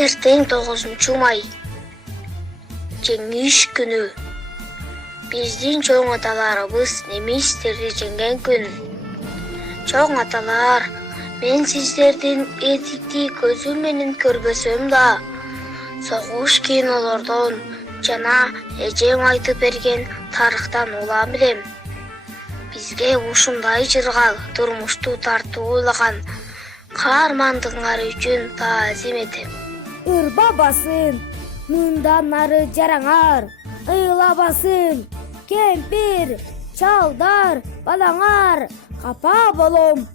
Эртең 9 май. Жеңиш күнү. Биздин чоң аталарыбыз немистерди жеңген күн. Чоң аталар, мен сиздердин этикти көзүм менен көрбөсөм да, согуш кинолордон жана эжем айтып берген тарыхтан улам элем. Бизге ушундай жыргал турмушту тартуулаган каармандыгыңар үчүн таазим этем. Ырбабасын, мындан ары жараңар, ыйлабасын, кемпир, чалдар, балаңар, капа болом,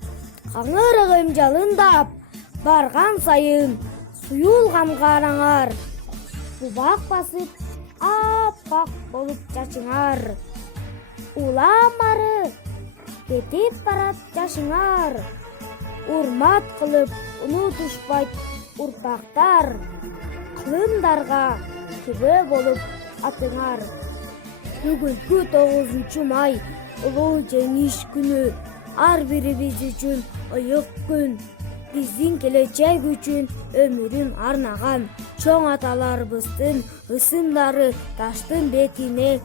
каңырыгым жалындап, барган сайын суюлган караңар, субак басып, аппак болуп чачыңар, улам ары кетип барат жашыңар, урмат кылып унутушпайт урпактар, кылымдарга күбө болуп атыңар. Бүгүнкү 9 май улуу жеңиш күнү, ар бирибиз үчүн ыйык күн. Биздин келечек үчүн өмүрүн арнаган чоң аталарыбыздын ысымдары таштын бетине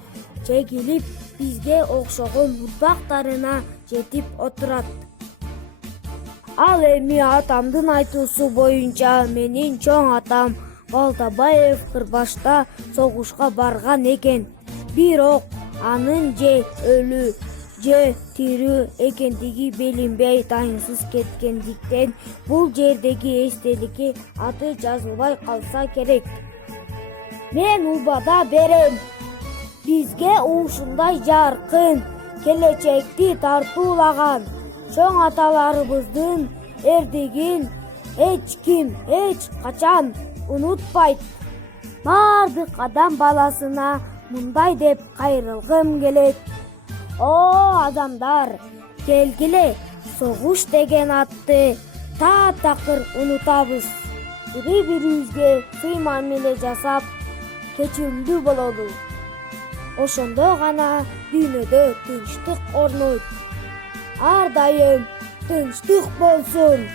чегилип, бизге окшогон урпактарына жетип отурат. Ал эми атамдын айтуусу боюнча менин чоң атам Балтабаев Кырбашта согушка барган экен. Бирок анын же өлү, же тирүү экендиги билинбей дайынсыз кеткендиктен бул жердеги эстеликке аты жазылбай калса керек. Мен убада берем. Бизге ушундай жаркын келечекти тартуулаган чоң аталарыбыздын эрдигин эч ким эч качан унутпайт. Бардык адам баласына мындай деп кайрылгым келет. О адамдар, келгиле, согуш деген атты таптакыр унутабыз. Бири-бирибизге сый мамиле жасап, кечүүмдүү бололу. Ошондо гана дүйнөдө тынчтык орнойт. Ар дайым тынчтык болсун.